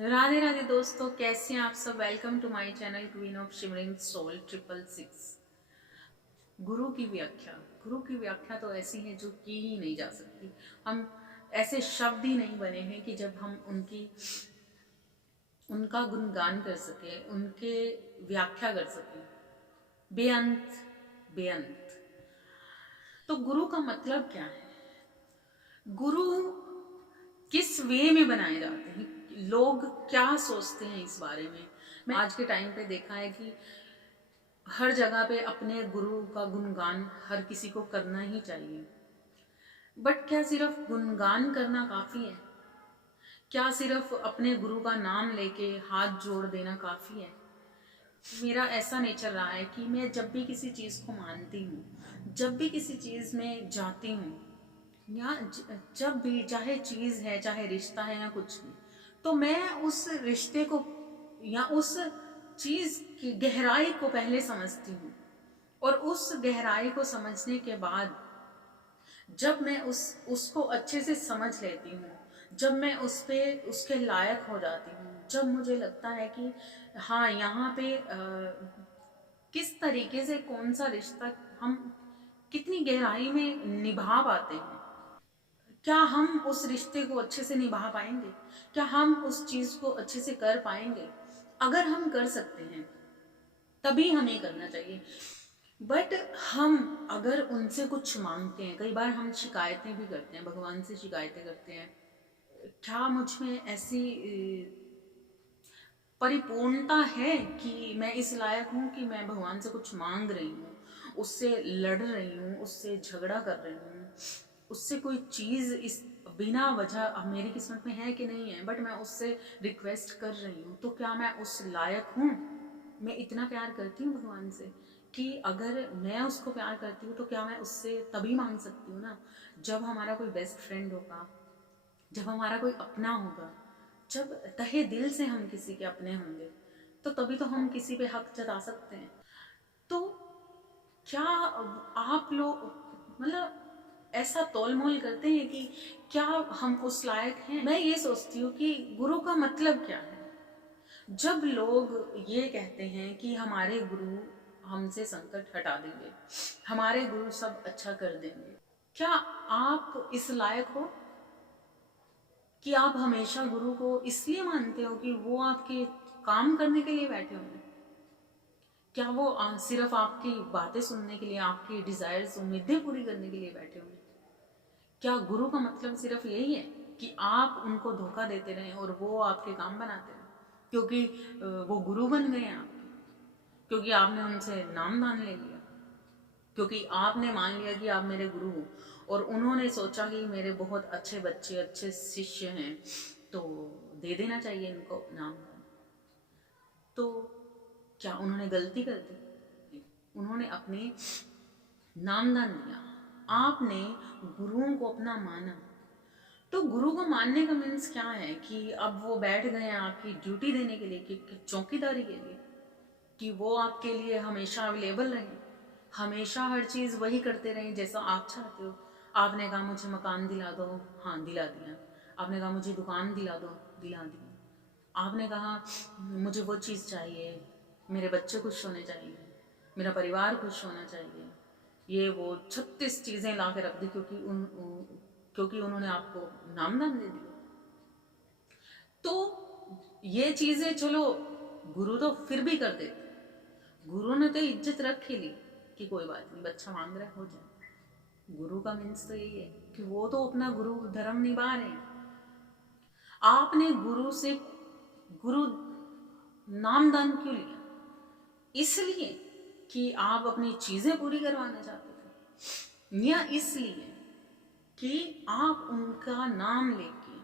राधे राधे दोस्तों, कैसे हैं आप सब। Welcome to my channel queen of shimmering soul 666। गुरु की व्याख्या तो ऐसी है जो की ही नहीं जा सकती। हम ऐसे शब्द ही नहीं बने हैं कि जब हम उनका गुणगान कर सके, उनके व्याख्या कर सके। बेअंत बेअंत। तो गुरु का मतलब क्या है? गुरु किस वे में बनाए जाते हैं, लोग क्या सोचते हैं इस बारे में। मैं आज के टाइम पे देखा है कि हर जगह पे अपने गुरु का गुणगान हर किसी को करना ही चाहिए। बट क्या सिर्फ गुणगान करना काफ़ी है? क्या सिर्फ अपने गुरु का नाम लेके हाथ जोड़ देना काफ़ी है? मेरा ऐसा नेचर रहा है कि मैं जब भी किसी चीज़ को मानती हूँ, जब भी किसी चीज़ में जाती हूँ, या जब भी, चाहे चीज़ है, चाहे रिश्ता है, या कुछ भी, तो मैं उस रिश्ते को या उस चीज़ की गहराई को पहले समझती हूँ। और उस गहराई को समझने के बाद जब मैं उसको अच्छे से समझ लेती हूँ, जब मैं उसके लायक हो जाती हूँ, जब मुझे लगता है कि हाँ, यहाँ पे किस तरीके से कौन सा रिश्ता हम कितनी गहराई में निभा पाते हैं, क्या हम उस रिश्ते को अच्छे से निभा पाएंगे, क्या हम उस चीज़ को अच्छे से कर पाएंगे। अगर हम कर सकते हैं तभी हमें करना चाहिए। बट हम अगर उनसे कुछ मांगते हैं, कई बार हम शिकायतें भी करते हैं, भगवान से शिकायतें करते हैं, क्या मुझ में ऐसी परिपूर्णता है कि मैं इस लायक हूँ कि मैं भगवान से कुछ मांग रही हूँ, उससे लड़ रही हूँ, उससे झगड़ा कर रही हूँ, उससे कोई चीज़ इस बिना वजह अब मेरी किस्मत में है कि नहीं है, बट मैं उससे रिक्वेस्ट कर रही हूँ, तो क्या मैं उस लायक हूँ? मैं इतना प्यार करती हूँ भगवान से कि अगर मैं उसको प्यार करती हूँ तो क्या मैं उससे तभी मांग सकती हूँ ना, जब हमारा कोई बेस्ट फ्रेंड होगा, जब हमारा कोई अपना होगा, जब तहे दिल से हम किसी के अपने होंगे, तो तभी तो हम किसी पे हक जता सकते हैं। तो क्या आप लोग मतलब ऐसा तोल मोल करते हैं कि क्या हम उस लायक हैं? मैं ये सोचती हूँ कि गुरु का मतलब क्या है। जब लोग ये कहते हैं कि हमारे गुरु हमसे संकट हटा देंगे, हमारे गुरु सब अच्छा कर देंगे, क्या आप इस लायक हो कि आप हमेशा गुरु को इसलिए मानते हो कि वो आपके काम करने के लिए बैठे होंगे? क्या वो सिर्फ आपकी बातें सुनने के लिए, आपकी डिजायर्स, उम्मीदें पूरी करने के लिए बैठे होंगे? क्या गुरु का मतलब सिर्फ यही है कि आप उनको धोखा देते रहें और वो आपके काम बनाते रहें क्योंकि वो गुरु बन गए हैं आपके, क्योंकि आपने उनसे नाम दान ले लिया, क्योंकि आपने मान लिया कि आप मेरे गुरु हो, और उन्होंने सोचा कि मेरे बहुत अच्छे बच्चे, अच्छे शिष्य हैं, तो दे देना चाहिए इनको नाम दान। तो क्या उन्होंने गलती कर दी? नहीं, उन्होंने अपने नामदान दिया, आपने गुरुओं को अपना माना। तो गुरु को मानने का मीन्स क्या है कि अब वो बैठ गए हैं आपकी ड्यूटी देने के लिए, कि चौकीदारी के लिए, कि वो आपके लिए हमेशा अवेलेबल रहें, हमेशा हर चीज़ वही करते रहें जैसा आप चाहते हो। आपने कहा मुझे मकान दिला दो, हाँ दिला दिया। आपने कहा मुझे दुकान दिला दो, दिला दिया। आपने कहा मुझे वो चीज़ चाहिए, मेरे बच्चे खुश होने चाहिए, मेरा परिवार खुश होना चाहिए, ये वो 36 चीज़ें ला के रख दी, क्योंकि उन्होंने आपको नामदान दे दिया। तो ये चीज़ें चलो गुरु तो फिर भी कर देते, गुरु ने तो इज्जत रख ही ली कि कोई बात नहीं, बच्चा मांग रहा है, हो जाए। गुरु का मीन्स तो यही है कि वो तो अपना गुरु धर्म निभा रहे हैं। आपने गुरु नामदान क्यों लिया? इसलिए कि आप अपनी चीजें पूरी करवाना चाहते थे, या इसलिए कि आप उनका नाम लेके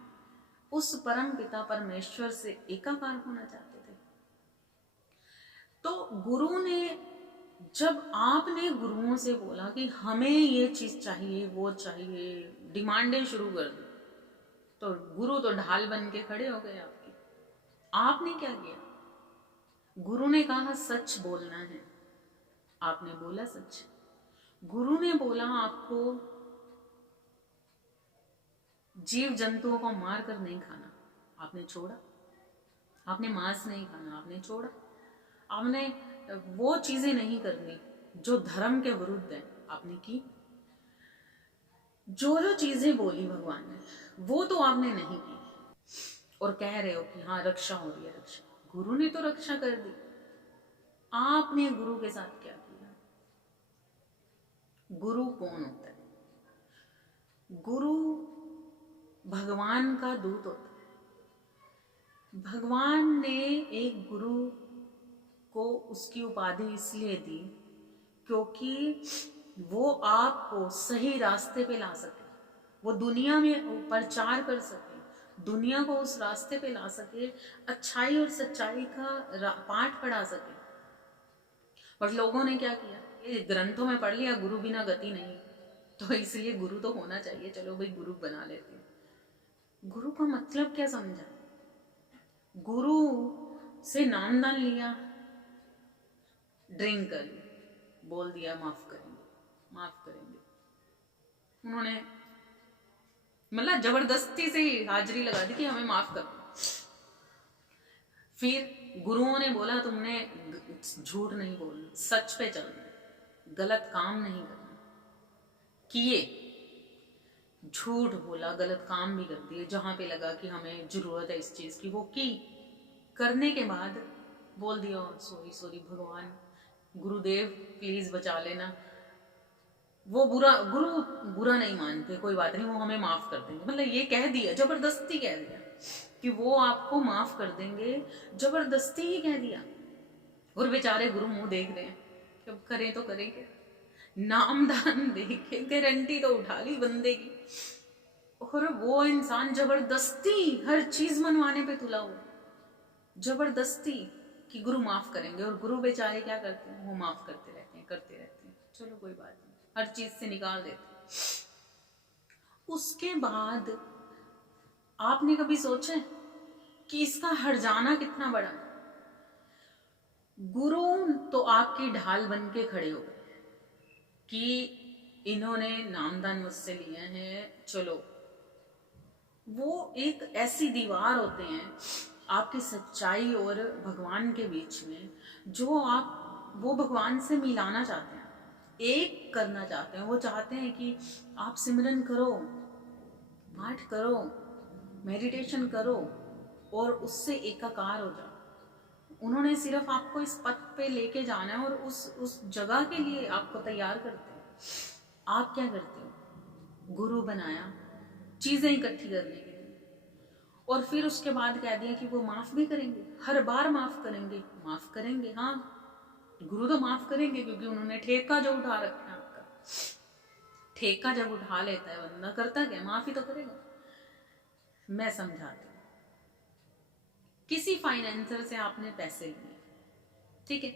उस परम पिता परमेश्वर से एकाकार होना चाहते थे? तो गुरु ने, जब आपने गुरुओं से बोला कि हमें ये चीज चाहिए, वो चाहिए, डिमांडें शुरू कर दी, तो गुरु तो ढाल बन के खड़े हो गए आपके। आपने क्या किया? गुरु ने कहा सच बोलना है, आपने बोला सच। गुरु ने बोला आपको जीव जंतुओं को मार कर नहीं खाना, आपने छोड़ा। आपने मांस नहीं खाना, आपने छोड़ा। आपने वो चीजें नहीं करनी जो धर्म के विरुद्ध है, आपने की। जो जो चीजें बोली भगवान ने वो तो आपने नहीं की, और कह रहे हो कि हाँ रक्षा हो रही है। रक्षा, गुरु ने तो रक्षा कर दी, आपने गुरु के साथ क्या किया? गुरु कौन होता है? गुरु भगवान का दूत होता है। भगवान ने एक गुरु को उसकी उपाधि इसलिए दी क्योंकि वो आपको सही रास्ते पे ला सके, वो दुनिया में प्रचार कर सके, दुनिया को उस रास्ते पे ला सके, अच्छाई और सच्चाई का पाठ पढ़ा सके। बट लोगों ने क्या किया, ये ग्रंथों में पढ़ लिया गुरु बिना गति नहीं, तो इसलिए गुरु तो होना चाहिए, चलो भाई गुरु बना लेते हैं। गुरु का मतलब क्या समझा? गुरु से नामदान लिया, ड्रिंक कर ली, बोल दिया माफ करेंगे माफ करेंगे। उन्होंने मतलब जबरदस्ती से ही हाजिरी लगा दी कि हमें माफ कर दो। फिर गुरुओं ने बोला तुमने झूठ नहीं बोलना, सच पे चलना, गलत काम नहीं करना। किए, झूठ बोला, गलत काम भी कर दिए, जहां पे लगा कि हमें जरूरत है इस चीज की वो की। करने के बाद बोल दिया सॉरी सॉरी भगवान, गुरुदेव प्लीज बचा लेना। वो गुरु बुरा नहीं मानते, कोई बात नहीं, वो हमें माफ कर देंगे। मतलब ये कह दिया, जबरदस्ती कह दिया कि वो आपको माफ कर देंगे, जबरदस्ती ही कह दिया। और बेचारे गुरु मुंह देख रहे हैं कि अब करें तो करें क्या। नामदान देके गारंटी तो उठा ली बंदे की, और वो इंसान जबरदस्ती हर चीज मनवाने पे तुला हुआ, जबरदस्ती कि गुरु माफ करेंगे। और गुरु बेचारे क्या करते हैं, वो माफ करते रहते हैं, करते रहते हैं, चलो कोई बात नहीं, हर चीज से निकाल देते हैं। उसके बाद आपने कभी सोचा कि इसका हर्जाना कितना बड़ा है? गुरु तो आपकी ढाल बन के खड़े हो गए कि इन्होंने नामदान मुझसे लिया है, चलो। वो एक ऐसी दीवार होते हैं आपकी सच्चाई और भगवान के बीच में, जो वो भगवान से मिलाना चाहते हैं, एक करना चाहते हैं। वो चाहते हैं कि आप सिमरन करो, पाठ करो, मेडिटेशन करो और उससे एकाकार हो जाओ। उन्होंने सिर्फ आपको इस पथ पे लेके जाना है और उस जगह के लिए आपको तैयार करते हैं। आप क्या करते हो? गुरु बनाया चीजें इकट्ठी करने के लिए, और फिर उसके बाद कह दिया कि वो माफ भी करेंगे, हर बार माफ करेंगे, माफ करेंगे। हाँ, गुरु तो माफ करेंगे क्योंकि उन्होंने ठेका जो उठा रखा है आपका। ठेका जब उठा लेता है बंदा, करता क्या, माफी तो करेगा। मैं समझाती हूँ। किसी फाइनेंसर से आपने पैसे लिए, ठीक है,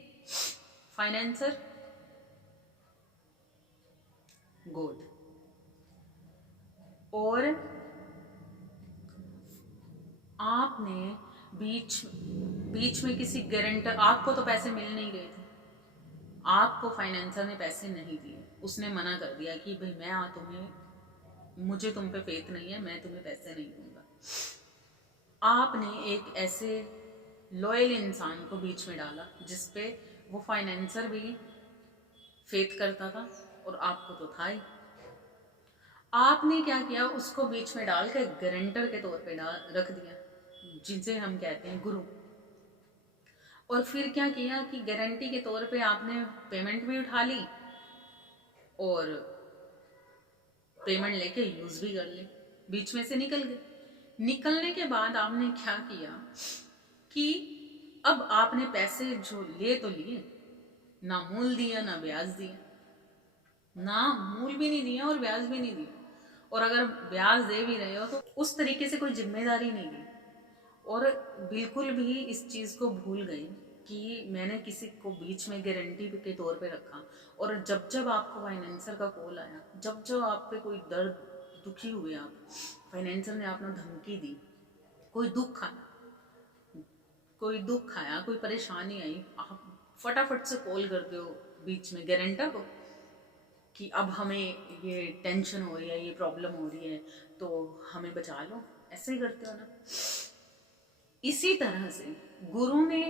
फाइनेंसर गोल्ड, और आपने बीच में किसी गारंटर, आपको तो पैसे मिल नहीं रहे थे, आपको फाइनेंसर ने पैसे नहीं दिए, उसने मना कर दिया कि भाई मुझे तुम पे फेथ नहीं है, मैं तुम्हें पैसे नहीं दूंगा। आपने एक ऐसे लॉयल इंसान को बीच में डाला जिसपे वो फाइनेंसर भी फेथ करता था और आपको तो था ही। आपने क्या किया, उसको बीच में डाल के गारंटर के तौर पे रख दिया, जिसे हम कहते हैं गुरु। और फिर क्या किया कि गारंटी के तौर पे आपने पेमेंट भी उठा ली और पेमेंट लेके यूज भी कर ली, बीच में से निकल गए। निकलने के बाद आपने क्या किया कि अब आपने पैसे जो लिए तो लिए, ना मूल दिया ना ब्याज दिया, ना मूल भी नहीं दिया और ब्याज भी नहीं दिया, और अगर ब्याज दे भी रहे हो तो उस तरीके से कोई जिम्मेदारी नहीं ली। और बिल्कुल भी इस चीज को भूल गई कि मैंने किसी को बीच में गारंटी के तौर पे रखा। और जब जब आपको फाइनेंसर का कॉल आया, जब जब आप पे कोई दर्द, दुखी हुए आप, फाइनेंसर ने आपने धमकी दी, कोई दुख आया, कोई परेशानी आई, आप फटाफट से कॉल करते हो बीच में गारंटर को कि अब हमें ये टेंशन हो रही है, ये प्रॉब्लम हो रही है, तो हमें बचा लो। ऐसे ही करते हो ना। इसी तरह से गुरु ने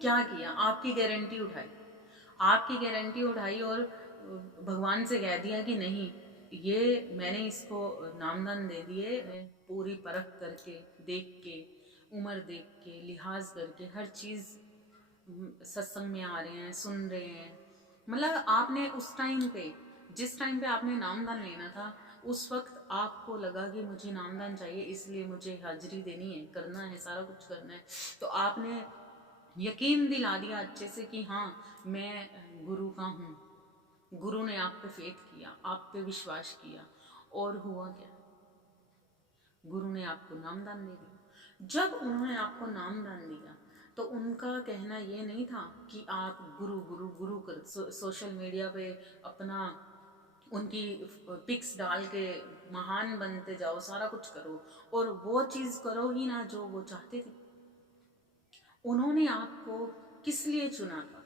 क्या किया, आपकी गारंटी उठाई, आपकी गारंटी उठाई और भगवान से कह दिया कि नहीं, ये मैंने इसको नामदान दे दिए, पूरी परख करके, देख के, उम्र देख के, लिहाज करके, हर चीज़ सत्संग में आ रहे हैं, सुन रहे हैं। मतलब आपने उस टाइम पे, जिस टाइम पे आपने नामदान लेना था, उस वक्त आपको लगा कि मुझे नामदान चाहिए, इसलिए मुझे हाजिरी देनी है, करना है, सारा कुछ करना है, तो आपने यकीन दिला दिया अच्छे से कि हाँ मैं गुरु का हूँ। गुरु ने आप पे फेथ किया, आप पे विश्वास किया, और हुआ क्या, गुरु ने आपको नामदान दे दिया। जब उन्होंने आपको नामदान दिया तो उनका कहना ये नहीं था कि आप गुरु गुरु गुरु कर सोशल मीडिया पे अपना उनकी पिक्स डाल के महान बनते जाओ, सारा कुछ करो, और वो चीज़ करो ही ना जो वो चाहते थे। उन्होंने आपको किस लिए चुना था?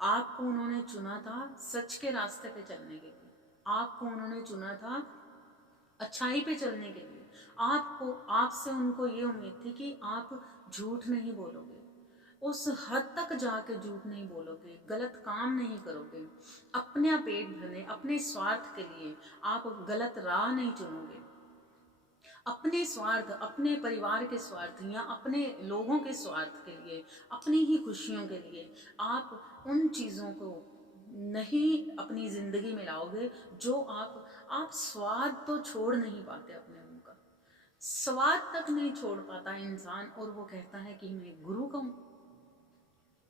आपको उन्होंने चुना था सच के रास्ते पे चलने के लिए, आपको उन्होंने चुना था अच्छाई पे चलने के लिए। आपको, आपसे उनको ये उम्मीद थी कि आप झूठ नहीं बोलोगे, उस हद तक जाके झूठ नहीं बोलोगे, गलत काम नहीं करोगे, अपना पेट भरने, अपने स्वार्थ के लिए आप गलत राह नहीं चुनोगे। अपने स्वार्थ, अपने परिवार के स्वार्थ या अपने लोगों के स्वार्थ के लिए, अपनी ही खुशियों के लिए आप उन चीज़ों को नहीं अपनी ज़िंदगी में लाओगे जो आप स्वाद तो छोड़ नहीं पाते अपने मुंह का, स्वाद तक नहीं छोड़ पाता इंसान, और वो कहता है कि मैं गुरु का हूं।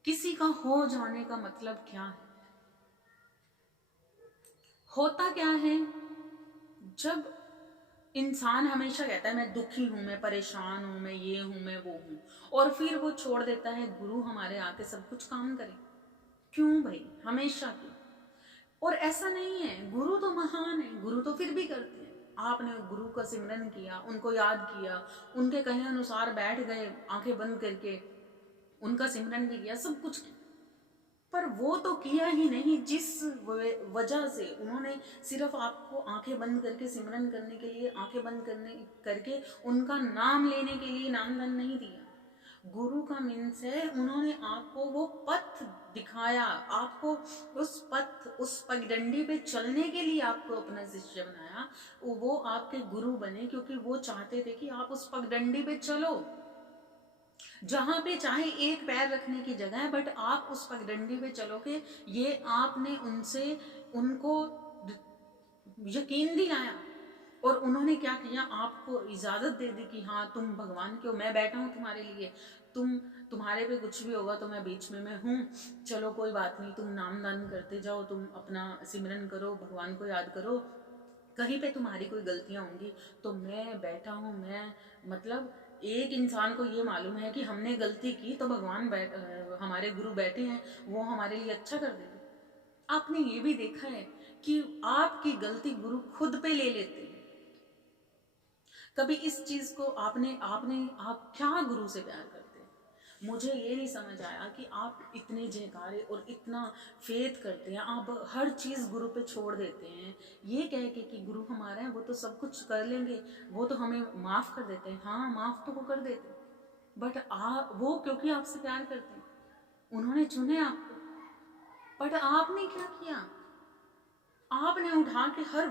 किसी का हो जाने का मतलब क्या है? होता क्या है, जब इंसान हमेशा कहता है मैं दुखी हूं, मैं परेशान हूं, मैं ये हूं, मैं वो हूं, और फिर वो छोड़ देता है गुरु हमारे आके सब कुछ काम करे। क्यों भाई, हमेशा क्यों? और ऐसा नहीं है, गुरु तो महान है, गुरु तो फिर भी करते हैं। आपने गुरु का सिमरन किया, उनको याद किया, उनके कहे अनुसार बैठ गए आंखें बंद करके, उनका सिमरन भी किया, सब कुछ किया, पर वो तो किया ही नहीं जिस वजह से उन्होंने सिर्फ आपको आंखें बंद करके सिमरन करने के लिए, आंखें बंद करने करके उनका नाम लेने के लिए नामदान नहीं दिया। गुरु का मीन्स है उन्होंने आपको वो पथ दिखाया, आपको उस पथ, उस पगडंडी पे चलने के लिए आपको अपना शिष्य बनाया, वो आपके गुरु बने क्योंकि वो चाहते थे कि आप उस पगडंडी पे चलो, जहां पे चाहे एक पैर रखने की जगह है, बट आप उस पगडंडी पे चलोगे। ये आपने उनसे, उनको यकीन दिलाया, और उन्होंने क्या किया, आपको इजाजत दे दी कि हाँ तुम भगवान के हो, मैं बैठा हूँ तुम्हारे लिए, तुम्हारे पे कुछ भी होगा तो मैं बीच में मैं हूँ, चलो कोई बात नहीं, तुम नामदान करते जाओ, तुम अपना सिमरन करो, भगवान को याद करो, कहीं पे तुम्हारी कोई गलतियां होंगी तो मैं बैठा हूँ। मैं, मतलब एक इंसान को ये मालूम है कि हमने गलती की तो भगवान हमारे गुरु बैठे हैं, वो हमारे लिए अच्छा कर देंगे। आपने ये भी देखा है कि आपकी गलती गुरु खुद पे ले लेते हैं। कभी इस चीज को आपने आपने आप क्या गुरु से प्यार करते हैं? मुझे ये नहीं समझ आया कि आप इतने जयकारे और इतना फेथ करते हैं, आप हर चीज़ गुरु पे छोड़ देते हैं, ये कह के कि गुरु हमारा है, वो तो सब कुछ कर लेंगे, वो तो हमें माफ़ कर देते हैं। हाँ, माफ़ तो वो कर देते हैं, बट वो क्योंकि आपसे प्यार करते हैं, उन्होंने चुने आपको, बट आपने क्या किया? आपने उठा के हर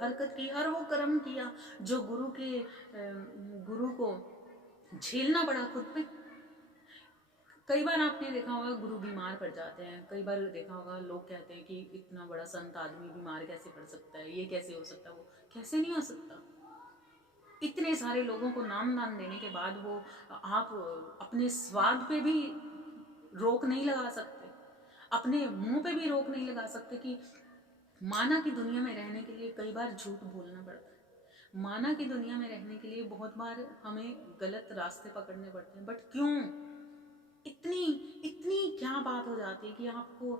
हरकत की, हर वो कर्म किया जो गुरु को झेलना पड़ा खुद पे। कई बार आपने देखा होगा गुरु बीमार पड़ जाते हैं, कई बार देखा होगा लोग कहते हैं कि इतना बड़ा संत आदमी बीमार कैसे पड़ सकता है, ये कैसे हो सकता है, वो कैसे नहीं हो सकता। इतने सारे लोगों को नाम दान देने के बाद वो, आप अपने स्वाद पे भी रोक नहीं लगा सकते, अपने मुंह पे भी रोक नहीं लगा सकते कि माना की दुनिया में रहने के लिए कई बार झूठ बोलना पड़ता है, माना की दुनिया में रहने के लिए बहुत बार हमें गलत रास्ते पकड़ने पड़ते हैं, बट क्यों? इतनी इतनी क्या बात हो जाती है कि आपको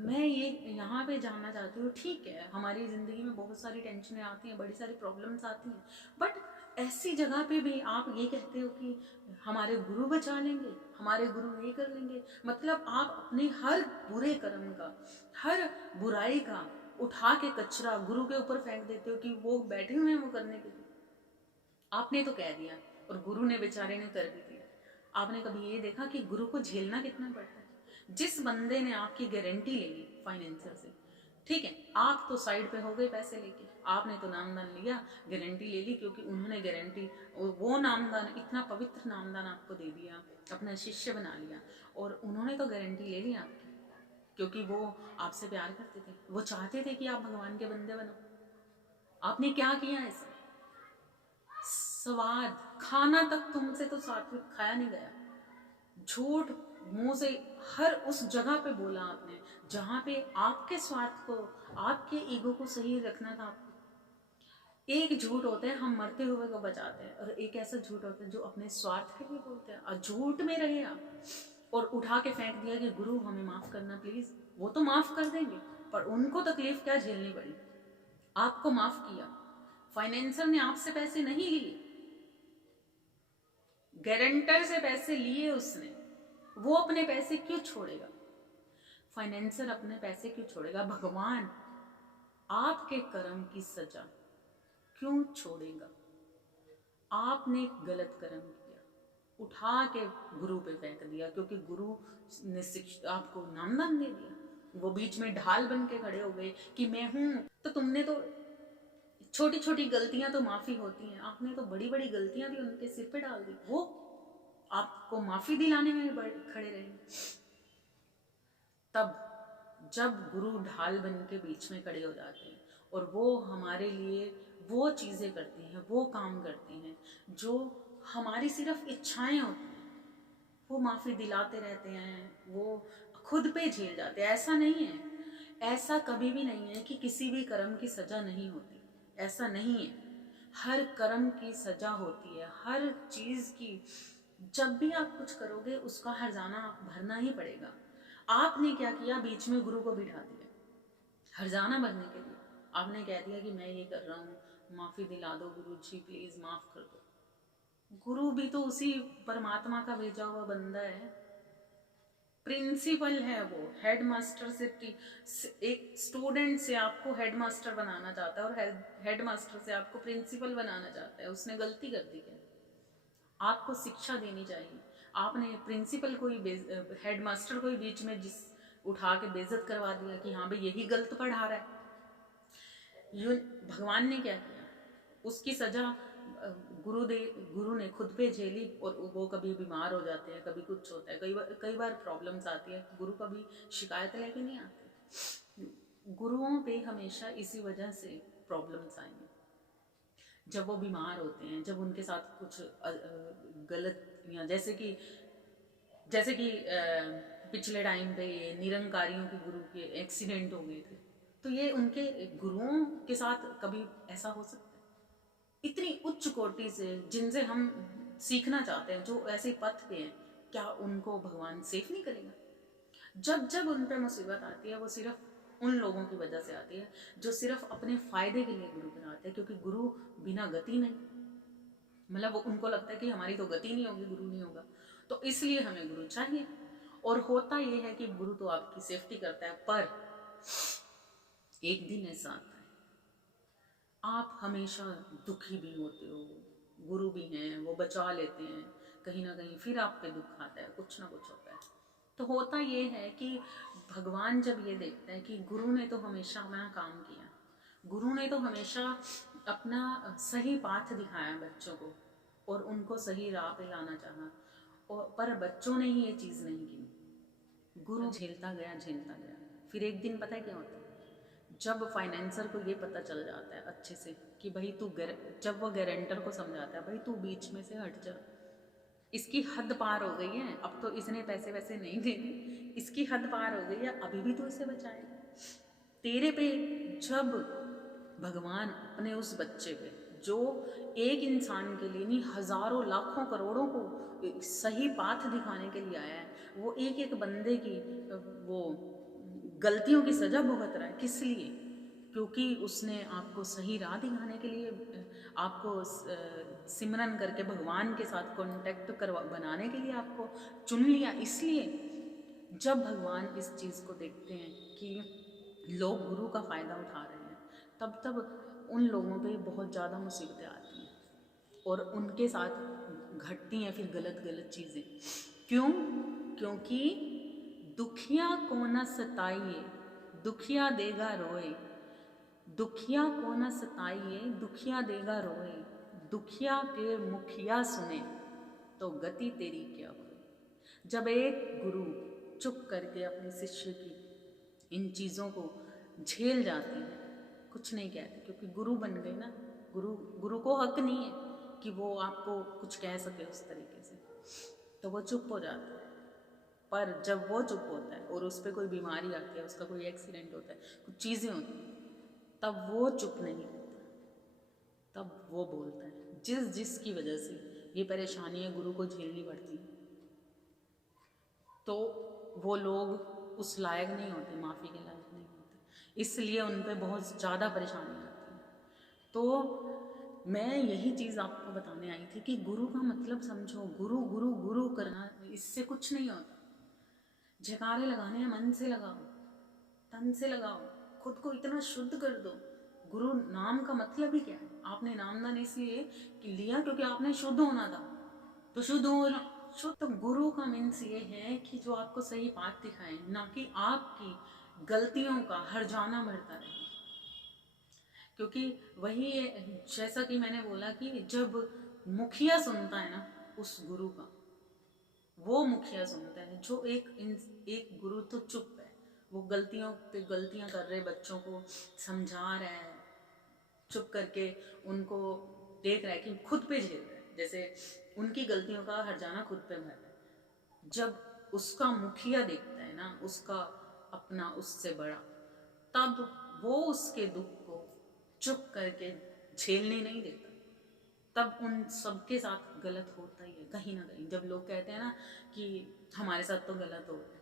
मैं ये यहाँ पे जानना चाहती हूँ। ठीक है, हमारी ज़िंदगी में बहुत सारी टेंशनें आती हैं, बड़ी सारी प्रॉब्लम्स आती हैं, बट ऐसी जगह पे भी आप ये कहते हो कि हमारे गुरु बचा लेंगे, हमारे गुरु ये कर लेंगे। मतलब आप अपने हर बुरे कर्म का, हर बुराई का उठा के कचरा गुरु के ऊपर फेंक देते हो कि वो बैठे हुए हैं वो करने के लिए। आपने तो कह दिया और गुरु ने बेचारे ने कर भी दिया। आपने कभी ये देखा कि गुरु को झेलना कितना पड़ता है? जिस बंदे ने आपकी गारंटी ले ली फाइनेंसर से, ठीक है, आप तो साइड पे हो गए पैसे लेके, आपने तो नामदान लिया, गारंटी ले ली, क्योंकि उन्होंने गारंटी, वो नामदान, इतना पवित्र नामदान आपको दे दिया, अपना शिष्य बना लिया, और उन्होंने तो गारंटी ले ली आपकी, क्योंकि वो आपसे प्यार करते थे, वो चाहते थे कि आप भगवान के बंदे बनो। आपने क्या किया ऐसा? स्वाद, खाना तक तुमसे तो सात्विक खाया नहीं गया। झूठ मुंह से हर उस जगह पे बोला आपने जहां पे आपके स्वार्थ को, आपके ईगो को सही रखना था आपको। एक झूठ होता है हम मरते हुए को बचाते हैं, और एक ऐसा झूठ होता है जो अपने स्वार्थ के लिए बोलते हैं, और झूठ में रहे आप और उठा के फेंक दिया कि गुरु हमें माफ करना प्लीज। वो तो माफ कर देंगे, पर उनको तकलीफ क्या झेलनी पड़ी? आपको माफ किया, फाइनेंसर ने आपसे पैसे नहीं लिए, गारंटर से पैसे लिए उसने, वो अपने पैसे क्यों छोड़ेगा? फाइनेंसर अपने पैसे क्यों छोड़ेगा? भगवान आपके कर्म की सजा क्यों छोड़ेगा? आपने गलत कर्म किया, उठा के गुरु पे फेंक दिया, क्योंकि गुरु ने आपको नामदान दे दिया, वो बीच में ढाल बन के खड़े हो गए कि मैं हूं। तो तुमने तो छोटी छोटी गलतियां तो माफी होती हैं, आपने तो बड़ी बड़ी गलतियां भी उनके सिर पे डाल दी, वो आपको माफी दिलाने में खड़े रहे। तब जब गुरु ढाल बन के बीच में खड़े हो जाते हैं और वो हमारे लिए वो चीजें करते हैं, वो काम करते हैं जो हमारी सिर्फ इच्छाएं होती हैं, वो माफी दिलाते रहते हैं, वो खुद पे झेल जाते हैं। ऐसा नहीं है, ऐसा कभी भी नहीं है कि किसी भी कर्म की सजा नहीं होती, ऐसा नहीं है। हर कर्म की सजा होती है, हर चीज की। जब भी आप कुछ करोगे उसका हर्जाना भरना ही पड़ेगा। आपने क्या किया? बीच में गुरु को बिठा दिया हर्जाना भरने के लिए। आपने कह दिया कि मैं ये कर रहा हूँ, माफी दिला दो गुरु जी, प्लीज माफ कर दो। गुरु भी तो उसी परमात्मा का भेजा हुआ बंदा है, प्रिंसिपल है वो, हेड मास्टर से एक स्टूडेंट से आपको हेड मास्टर बनाना चाहता है, और हेड मास्टर से आपको प्रिंसिपल बनाना चाहता है। उसने गलती कर दी क्या? आपको शिक्षा देनी चाहिए। आपने प्रिंसिपल को ही, हेड मास्टर को ही बीच में जिस उठा के बेइज्जत करवा दिया कि हाँ भाई यही गलत पढ़ा रहा है। भगवान ने क्या किया? उसकी सजा गुरु ने खुद पे झेली, और वो कभी बीमार हो जाते हैं, कभी कुछ होता है, कई बार प्रॉब्लम्स आती है, गुरु कभी शिकायत लेके नहीं आते। गुरुओं पे हमेशा इसी वजह से प्रॉब्लम्स आएंगे, जब वो बीमार होते हैं, जब उनके साथ कुछ गलत, या जैसे कि पिछले टाइम पे निरंकारियों के गुरु के एक्सीडेंट हो गए थे, तो ये उनके गुरुओं के साथ कभी ऐसा हो सकता है? इतनी उच्च कोटि से जिनसे हम सीखना चाहते हैं, जो ऐसे पथ पे हैं, क्या उनको भगवान सेफ नहीं करेगा? जब जब उन पर मुसीबत आती है, वो सिर्फ उन लोगों की वजह से आती है जो सिर्फ अपने फायदे के लिए गुरु बनाते हैं, क्योंकि गुरु बिना गति नहीं, मतलब वो उनको लगता है कि हमारी तो गति नहीं होगी, गुरु नहीं होगा, तो इसलिए हमें गुरु चाहिए। और होता ये है कि गुरु तो आपकी सेफ्टी करता है, पर एक दिन ऐसा आता है आप हमेशा दुखी भी होते हो, गुरु भी हैं, वो बचा लेते हैं, कहीं ना कहीं फिर आप पे दुख आता है, कुछ ना कुछ होता है। तो होता ये है कि भगवान जब ये देखता है कि गुरु ने तो हमेशा अपना काम किया, गुरु ने तो हमेशा अपना सही पाथ दिखाया बच्चों को, और उनको सही राह पे लाना चाहा, और पर बच्चों ने ही ये चीज़ नहीं की। गुरु झेलता गया, फिर एक दिन पता है क्या होता है? जब फाइनेंसर को ये पता चल जाता है अच्छे से कि भाई तू जब वो गारंटर को समझाता है, भाई तू बीच में से हट जा, इसकी हद पार हो गई है, अब तो इसने पैसे वैसे नहीं देने, इसकी हद पार हो गई है, अभी भी तो इसे बचाएगा तेरे पे। जब भगवान अपने उस बच्चे पे, जो एक इंसान के लिए नहीं, हजारों लाखों करोड़ों को सही पाथ दिखाने के लिए आया है, वो एक एक बंदे की वो गलतियों की सजा भुगत रहा है, किस लिए? क्योंकि उसने आपको सही राह दिखाने के लिए, आपको सिमरन करके भगवान के साथ कांटेक्ट बनाने के लिए आपको चुन लिया। इसलिए जब भगवान इस चीज़ को देखते हैं कि लोग गुरु का फ़ायदा उठा रहे हैं, तब उन लोगों पे बहुत ज़्यादा मुसीबतें आती हैं, और उनके साथ घटती हैं फिर गलत गलत चीज़ें। क्यों? क्योंकि दुखिया को न सताइए, दुखिया देगा रोए, दुखिया को न सताइए, दुखिया देगा रोए, दुखिया के मुखिया सुने तो गति तेरी क्या हुई। जब एक गुरु चुप करके अपने शिष्य की इन चीज़ों को झेल जाते हैं, कुछ नहीं कहते, क्योंकि गुरु बन गए ना। गुरु को हक नहीं है कि वो आपको कुछ कह सके उस तरीके से, तो वो चुप हो जाता है। पर जब वो चुप होता है और उस पर कोई बीमारी आती है, उसका कोई एक्सीडेंट होता है, कुछ चीज़ें होती हैं, तब वो चुप नहीं रहता, तब वो बोलता है। जिसकी वजह से ये परेशानियाँ गुरु को झेलनी पड़ती हैं, तो वो लोग उस लायक नहीं होते, माफ़ी के लायक नहीं होते, इसलिए उन पर बहुत ज़्यादा परेशानी आती है। तो मैं यही चीज़ आपको बताने आई थी कि गुरु का मतलब समझो। गुरु गुरु गुरु करना, इससे कुछ नहीं होता। जयकारे लगाने हैं, मन से लगाओ, तन से लगाओ, खुद को इतना शुद्ध कर दो। गुरु नाम का मतलब ही क्या है? आपने नामदान इसलिए कि लिया क्योंकि आपने शुद्ध होना था, तो शुद्ध होना। शुद्ध तो गुरु का मीन्स ये है कि जो आपको सही बात दिखाए, ना कि आपकी गलतियों का हर्जाना भरता रहे। क्योंकि वही जैसा कि मैंने बोला कि जब मुखिया सुनता है ना उस गुरु का, वो मुखिया सुनता है। जो एक गुरु तो चुप है, वो गलतियों पे गलतियां कर रहे बच्चों को समझा रहा है, चुप करके उनको देख रहा है कि खुद पे झेल रहा है, जैसे उनकी गलतियों का हर्जाना खुद पे भर रहा है। जब उसका मुखिया देखता है ना उसका अपना उससे बड़ा, तब वो उसके दुख को चुप करके झेलने नहीं देता। तब उन सबके साथ गलत होता ही है कहीं ना कहीं। जब लोग कहते हैं ना कि हमारे साथ तो गलत हो गया,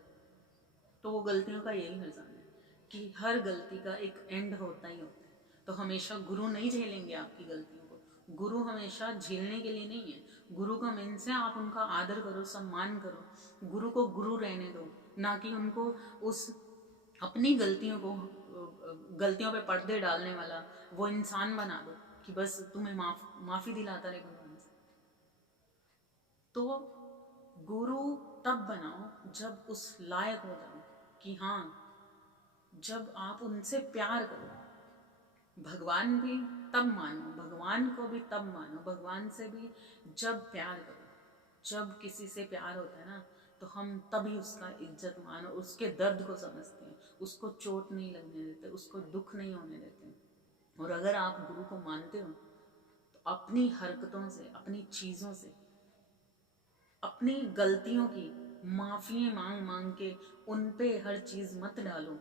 तो वो गलतियों का यही हर्जाना है कि हर गलती का एक एंड होता ही होता है। तो हमेशा गुरु नहीं झेलेंगे आपकी गलतियों को। गुरु हमेशा झेलने के लिए नहीं है। गुरु का मीन्स है आप उनका आदर करो, सम्मान करो, गुरु को गुरु रहने दो, ना कि उनको उस अपनी गलतियों पे पर्दे डालने वाला वो इंसान बना दो कि बस तुम्हें माफ़ी दिलाता रहे भगवान से। तो गुरु तब बनाओ जब उस लायक हो जाओ कि हाँ, जब आप उनसे प्यार करो। भगवान भी तब मानो, भगवान को भी तब मानो, भगवान से भी जब प्यार करो। जब किसी से प्यार होता है ना, तो हम तभी उसका इज्जत मानो, उसके दर्द को समझते हैं, उसको चोट नहीं लगने देते, उसको दुख नहीं होने देते। और अगर आप गुरु को मानते हो तो अपनी हरकतों से, अपनी चीज़ों से, अपनी गलतियों की माफ़ी मांग मांग के उन पे हर चीज़ मत डालो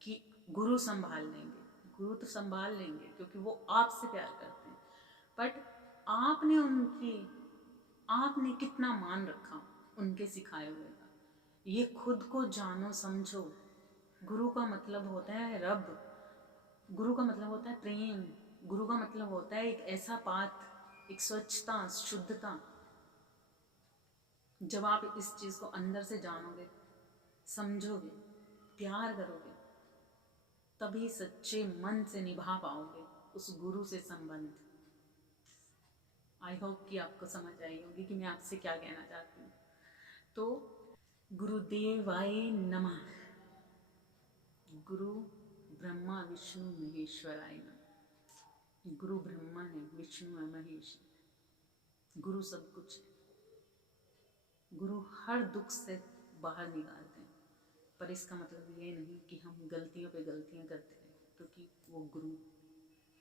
कि गुरु संभाल लेंगे। गुरु तो संभाल लेंगे क्योंकि वो आपसे प्यार करते हैं, बट आपने कितना मान रखा उनके सिखाए हुए का, ये खुद को जानो समझो। गुरु का मतलब होता है रब, गुरु का मतलब होता है प्रेम, गुरु का मतलब होता है एक ऐसा पाथ, एक स्वच्छता, शुद्धता। जब आप इस चीज़ को अंदर से जानोगे, समझोगे, प्यार करोगे, तभी सच्चे मन से निभा पाओगे उस गुरु से संबंध। आई होप कि आपको समझ आई होगी कि मैं आपसे क्या कहना चाहती हूँ। तो गुरुदेवाय नमः। गुरु ब्रह्मा विष्णु महेश्वराय नमः। गुरु ब्रह्मा है, विष्णु है, महेश है। गुरु सब कुछ है। गुरु हर दुख से बाहर निकालते हैं, पर इसका मतलब ये नहीं कि हम गलतियों पे गलतियाँ करते हैं, क्योंकि वो गुरु,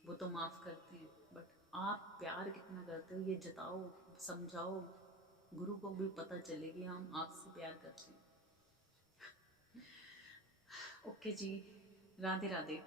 वो तो माफ़ करते हैं, बट आप प्यार कितना करते हो ये जताओ, समझाओ, गुरु को भी पता चले कि हम आपसे प्यार करते हैं। ओके जी, राधे राधे।